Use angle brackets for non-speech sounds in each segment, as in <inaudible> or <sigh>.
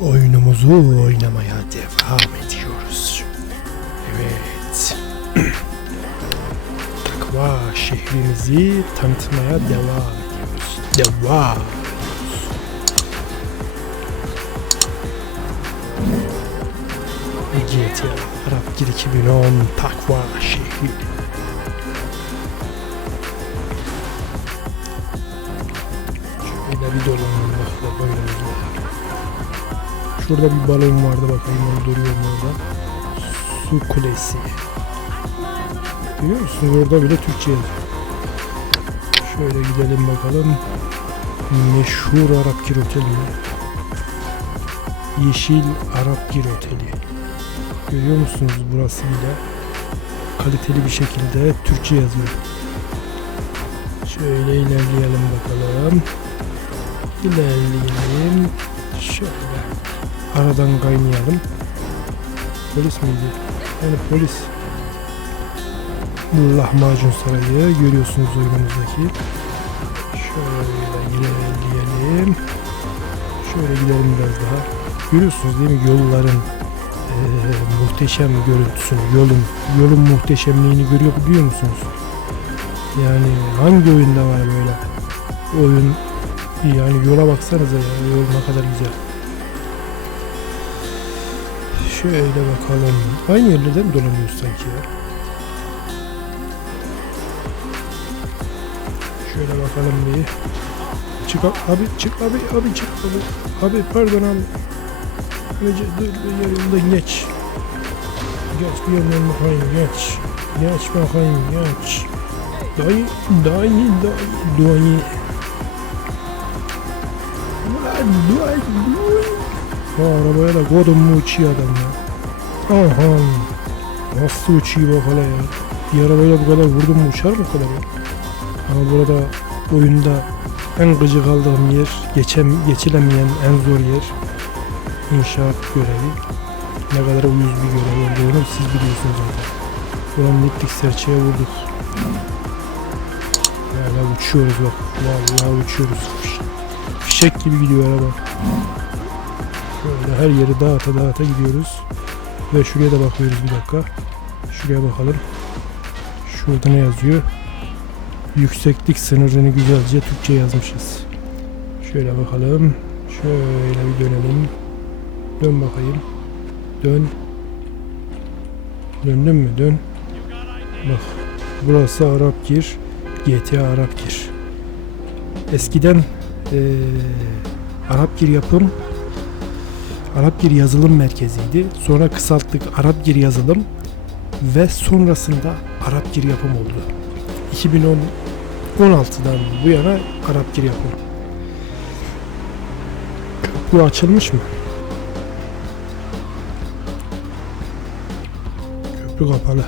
Oyunumuzu oynamaya devam ediyoruz. Evet. <clears throat> Takva şehrimizi tanıtmaya devam ediyoruz. Devam. GTA Arap Gir 2010 Takva şehri. Şöyle bir dolanalım bakalım oyunumuzda. Şurada bir balon vardı bakayım onu duruyor orada. Su kulesi. Görüyor musunuz? Orada bile Türkçe. Şöyle gidelim bakalım. Meşhur Arap Gir Oteli? Yeşil Arap Gir Oteli. Görüyor musunuz burası bile? Kaliteli bir şekilde Türkçe yazıyor. Şöyle ilerleyelim bakalım. İlerleyelim. Şöyle aradan kaynayalım. Polis miydi? Yani polis. Lahmacun Sarayı görüyorsunuz oyunumuzdaki. Şöyle ilerleyelim. Şöyle gidelim biraz daha. Görüyorsunuz değil mi yolların eee, muhteşem görüntüsünü, yolun yolun muhteşemliğini görüyor biliyor musunuz? Yani hangi oyunda var böyle oyun yani yola baksanıza ya yol ne kadar güzel. Şöyle bakalım. Aynı yerlerde mi dolanıyoruz sanki ya? Şöyle bakalım bir. Çık abi çık abi abi çık abi. Abi pardon abi. Önce dur bir yerinden geç. Geç bir yerinden bakayım geç. Geç bakayım geç. Dayı dayı dayı dayı. Ulan dayı dayı. Ha, arabaya da kodum mu uçuyor adam ya. Aha. Nasıl uçuyor bak hele ya. Bir arabayla bu kadar vurdum mu uçar mı o kadar ya? Ama burada oyunda en gıcık aldığım yer, geçem, geçilemeyen en zor yer inşaat görevi. Ne kadar uyuz bir görev olduğunu siz biliyorsunuz zaten. Ulan gittik serçeye vurduk. Hala uçuyoruz bak. Vallahi uçuyoruz. Fiş- Fişek gibi gidiyor araba. Böyle her yeri dağıta dağıta gidiyoruz. Ve şuraya da bakıyoruz bir dakika. Şuraya bakalım. Şurada ne yazıyor? Yükseklik sınırını güzelce Türkçe yazmışız. Şöyle bakalım. Şöyle bir dönelim. Dön bakayım. Dön. Döndün mü? Dön. Bak. Burası Arap Gir. GTA Arap Gir. Eskiden eee Arap Gir yapım Arapgir yazılım merkeziydi. Sonra kısalttık Arapgir yazılım ve sonrasında Arapgir yapım oldu. 2010 16'dan bu yana Arapgir yapım. Köprü açılmış mı? Köprü kapalı.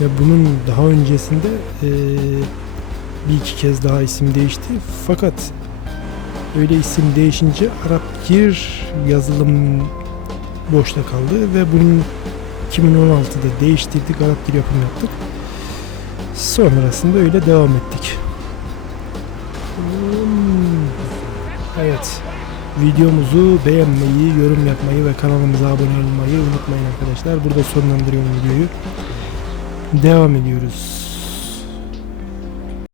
Ve bunun daha öncesinde eee, bir iki kez daha isim değişti. Fakat öyle isim değişince Arapgir yazılım boşta kaldı ve bunun 2016'da değiştirdik Arapgir yapım yaptık. Sonrasında öyle devam ettik. Hmm. Evet. Videomuzu beğenmeyi, yorum yapmayı ve kanalımıza abone olmayı unutmayın arkadaşlar. Burada sonlandırıyorum videoyu. Devam ediyoruz.